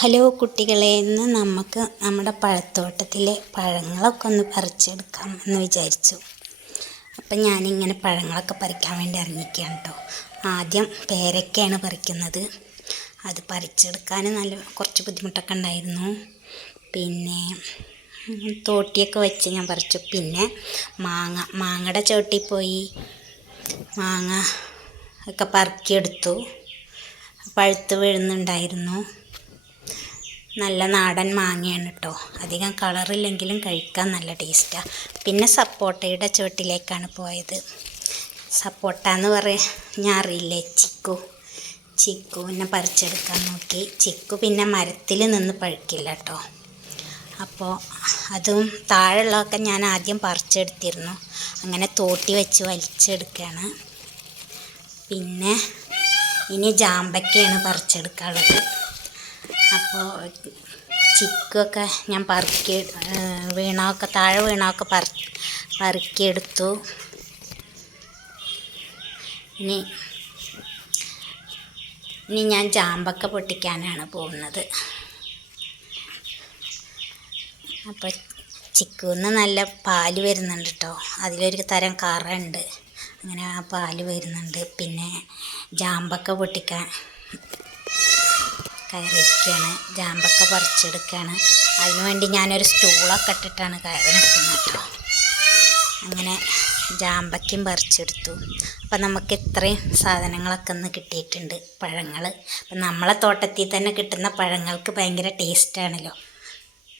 Hello കുട്ടികളെ ഇന്ന് നമുക്ക് നമ്മുടെ പഴത്തോട്ടത്തിലെ പഴങ്ങളൊക്കെ ഒന്ന് പറിച്ചെടുക്കാം എന്ന് വിചാരിച്ചു. അപ്പം ഞാനിങ്ങനെ പഴങ്ങളൊക്കെ പറിക്കാൻ വേണ്ടി ഇറങ്ങിക്കുകയാണ് കേട്ടോ. ആദ്യം പേരക്കയാണ് പറിക്കുന്നത്. അത് പറിച്ചെടുക്കാൻ നല്ല കുറച്ച് ബുദ്ധിമുട്ടൊക്കെ ഉണ്ടായിരുന്നു. പിന്നെ തോട്ടിയൊക്കെ വെച്ച് ഞാൻ പറിച്ചു. പിന്നെ മാങ്ങ മാങ്ങയുടെ ചോട്ടിൽ പോയി മാങ്ങ ഒക്കെ പറക്കിയെടുത്തു. പഴുത്ത് വീഴുന്നുണ്ടായിരുന്നു. നല്ല നാടൻ മാങ്ങയാണ് കേട്ടോ അധികം കളറില്ലെങ്കിലും കഴിക്കാൻ നല്ല ടേസ്റ്റാണ് പിന്നെ സപ്പോട്ടയുടെ ചുവട്ടിലേക്കാണ് പോയത്. സപ്പോട്ട എന്ന് പറയാൻ ഞാൻ അറിയില്ലേ. ചിക്കു ചിക്കുവിനെ പറിച്ചെടുക്കാൻ നോക്കി. ചിക്കു പിന്നെ മരത്തിൽ നിന്ന് പഴുക്കില്ല കേട്ടോ അപ്പോൾ അതും താഴെയുള്ളതൊക്കെ ഞാൻ ആദ്യം പറിച്ചെടുത്തിരുന്നു. അങ്ങനെ തോട്ടി വെച്ച് വലിച്ചെടുക്കുകയാണ് പിന്നെ ഇനി ജാമ്പക്കയാണ് പറിച്ചെടുക്കാനുള്ളത്. അപ്പോൾ ചിക്കൊക്കെ ഞാൻ പറക്കി വീണൊക്കെ താഴെ വീണൊക്കെ പറ പറക്കിയെടുത്തു. ഇനി ഇനി ഞാൻ ജാമ്പക്ക പൊട്ടിക്കാനാണ് പോകുന്നത്. അപ്പോൾ ചിക്കുന്ന് നല്ല പാൽ വരുന്നുണ്ട് കേട്ടോ അതിലൊരു തരം കറുണ്ട്. അങ്ങനെ ആ പാൽ വരുന്നുണ്ട്. പിന്നെ ജാമ്പക്ക പൊട്ടിക്കാൻ കയറിയിരിക്കുകയാണ്. ജാമ്പൊക്കെ പറിച്ചെടുക്കുകയാണ്. അതിനുവേണ്ടി ഞാനൊരു സ്റ്റൂളൊക്കെ ഇട്ടിട്ടാണ് കയറി നിൽക്കുന്നത് കേട്ടോ. അങ്ങനെ ജാമ്പയ്ക്കും പറിച്ചെടുത്തു. അപ്പം നമുക്ക് ഇത്രയും സാധനങ്ങളൊക്കെ ഒന്ന് കിട്ടിയിട്ടുണ്ട് പഴങ്ങൾ. അപ്പം നമ്മളെ തോട്ടത്തിൽ തന്നെ കിട്ടുന്ന പഴങ്ങൾക്ക് ഭയങ്കര ടേസ്റ്റാണല്ലോ